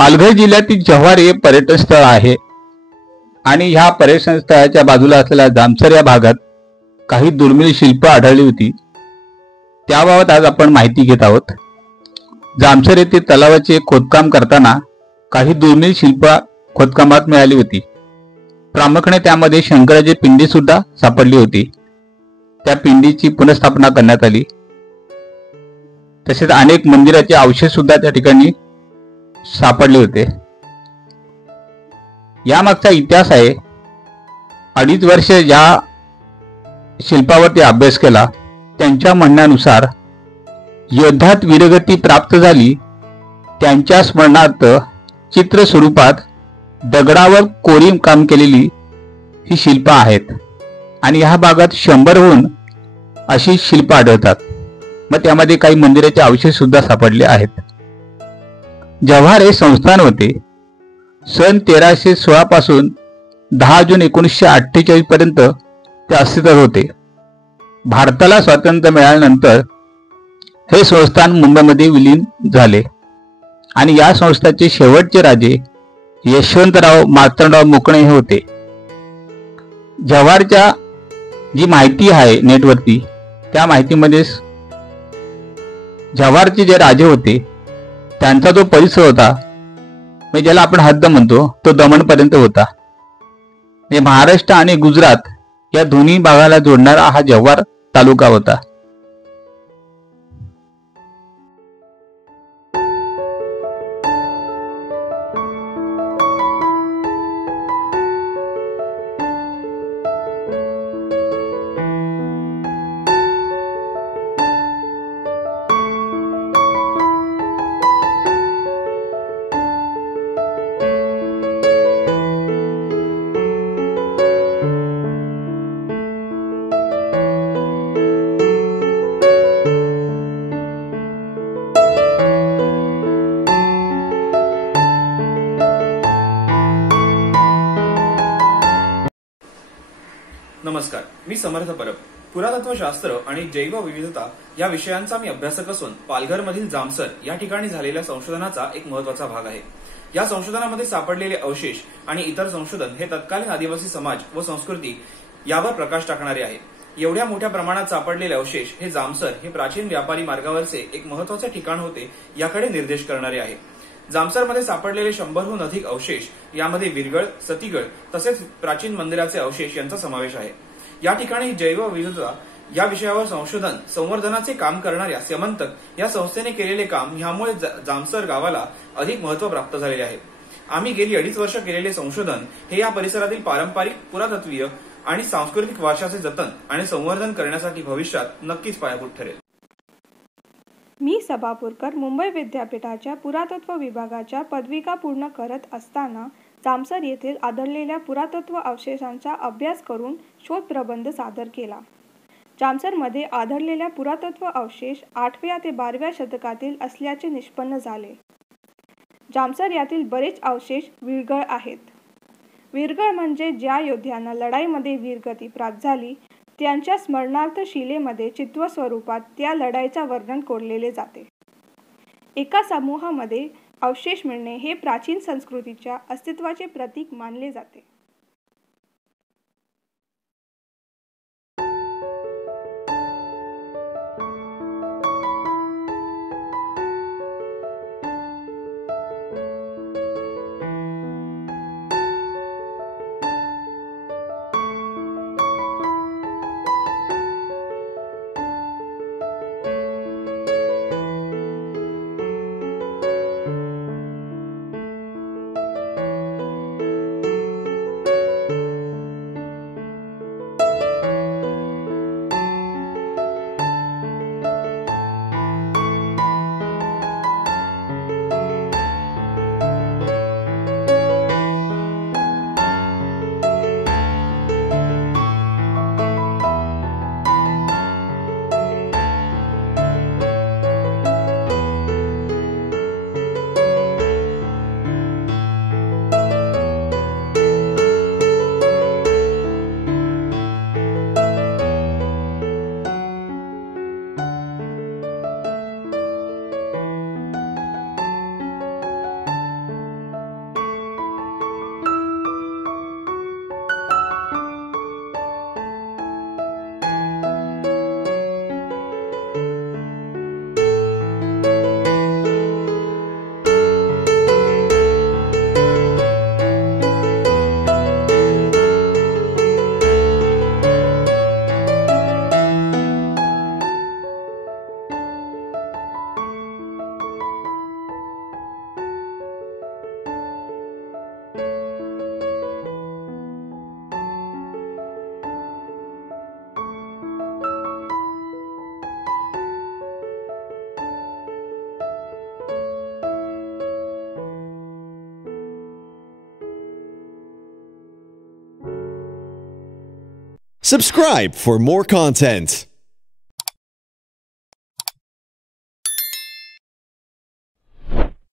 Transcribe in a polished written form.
पालघर जिल्ह्यातील जव्हार हे पर्यटन स्थळ आहे आणि ह्या पर्यटन स्थळाच्या बाजूला असलेल्या जामसर या भागात काही दुर्मिळ शिल्प आढळली होती। त्याबाबत आज आपण माहिती घेत आहोत। जामसर येथे तलावाचे खोदकाम करताना काही दुर्मिळ शिल्प खोदकामात मिळाली होती। प्रामुख्याने त्यामध्ये शंकराची पिंडी सुद्धा सापडली होती। त्या पिंडीची पुनर्स्थापना करण्यात आली। तसेच अनेक मंदिराचे अवशेष सुद्धा त्या ठिकाणी सापडले होते। यामागचा इतिहास आहे, 2.5 वर्ष ज्या शिल्पावरती अभ्यास केला त्यांच्या म्हणण्यानुसार युद्धात वीरगती प्राप्त झाली त्यांच्या स्मरणार्थ चित्र स्वरूपात दगडावर कोरीव काम केलेली ही शिल्प आहेत आणि ह्या भागात 100हून अशी शिल्प आढळतात। मग त्यामध्ये काही मंदिराचे अवशेष सुद्धा सापडले आहेत। जव्हार हे संस्थान होते। सन 1316 पासून 10 जून 1948 पर्यंत ते अस्तित्वात होते। भारताला स्वातंत्र्य मिळाल्यानंतर हे संस्थान मुंबईमध्ये विलीन झाले आणि या संस्थाचे शेवटचे राजे यशवंतराव मार्तंडराव मुकणे हे होते। जव्हारच्या जी माहिती आहे नेटवरती, त्या माहितीमध्ये जव्हारचे जे राजे होते त्यांचा जो परिसर होता, म्हणजे ज्याला आपण हद्द म्हणतो, तो दमणपर्यंत होता। म्हणजे महाराष्ट्र आणि गुजरात या दोन्ही भागाला जोडणारा हा जव्हार तालुका होता। नमस्कार, मी समर्थ परब। पुरातत्वशास्त्र आणि जैवविविधता या विषयांचा मी अभ्यासक असून पालघरमधील जामसर या ठिकाणी झालेल्या संशोधनाचा एक महत्त्वाचा भाग आहे। या संशोधनामध्ये सापडलेले अवशेष आणि इतर संशोधन हे तत्कालीन आदिवासी समाज व संस्कृती यावर प्रकाश टाकणारे आहे। एवढ्या मोठ्या प्रमाणात सापडलेले अवशेष हे जामसर हे प्राचीन व्यापारी मार्गावरचे एक महत्त्वाचे ठिकाण होते याकडे निर्देश करणारे आहे। जामसरमध्ये सापडलेले 100हून अधिक अवशेष यामध्ये विरगळ, सतीगळ तसेच प्राचीन मंदिराचे अवशेष यांचा समावेश आहे। या ठिकाणी जैवविविधता या विषयावर संशोधन संवर्धनाचे काम करणाऱ्या स्यमंतक या संस्थेने केलेले काम ह्यामुळे जामसर गावाला अधिक महत्त्व प्राप्त झालेले आहे। आम्ही गेली 2.5 वर्ष केलेले संशोधन हे या परिसरातील पारंपरिक, पुरातत्वीय आणि सांस्कृतिक वारशाचे जतन आणि संवर्धन करण्यासाठी भविष्यात नक्कीच पायाभूत ठरेल। मी सभापूरकर मुंबई विद्यापीठाच्या पुरातत्व विभागाच्या पदविका पूर्ण करत असताना जामसर येथील आढळलेल्या पुरातत्व अवशेषांचा अभ्यास करून शोधप्रबंध सादर केला। जामसरमध्ये आढळलेल्या पुरातत्व अवशेष 8व्या ते 12व्या शतकातील असल्याचे निष्पन्न झाले। जामसर यातील बरेच अवशेष विरगळ आहेत। विरगळ म्हणजे ज्या योद्ध्यांना लढाईमध्ये वीरगती प्राप्त झाली त्यांच्या स्मरणार्थ शिलेमध्ये चित्र स्वरूपात त्या लढाईचा वर्णन कोरलेले जाते। एका समूहामध्ये अवशेष मिळणे हे प्राचीन संस्कृतीच्या अस्तित्वाचे प्रतीक मानले जाते। Subscribe for more content.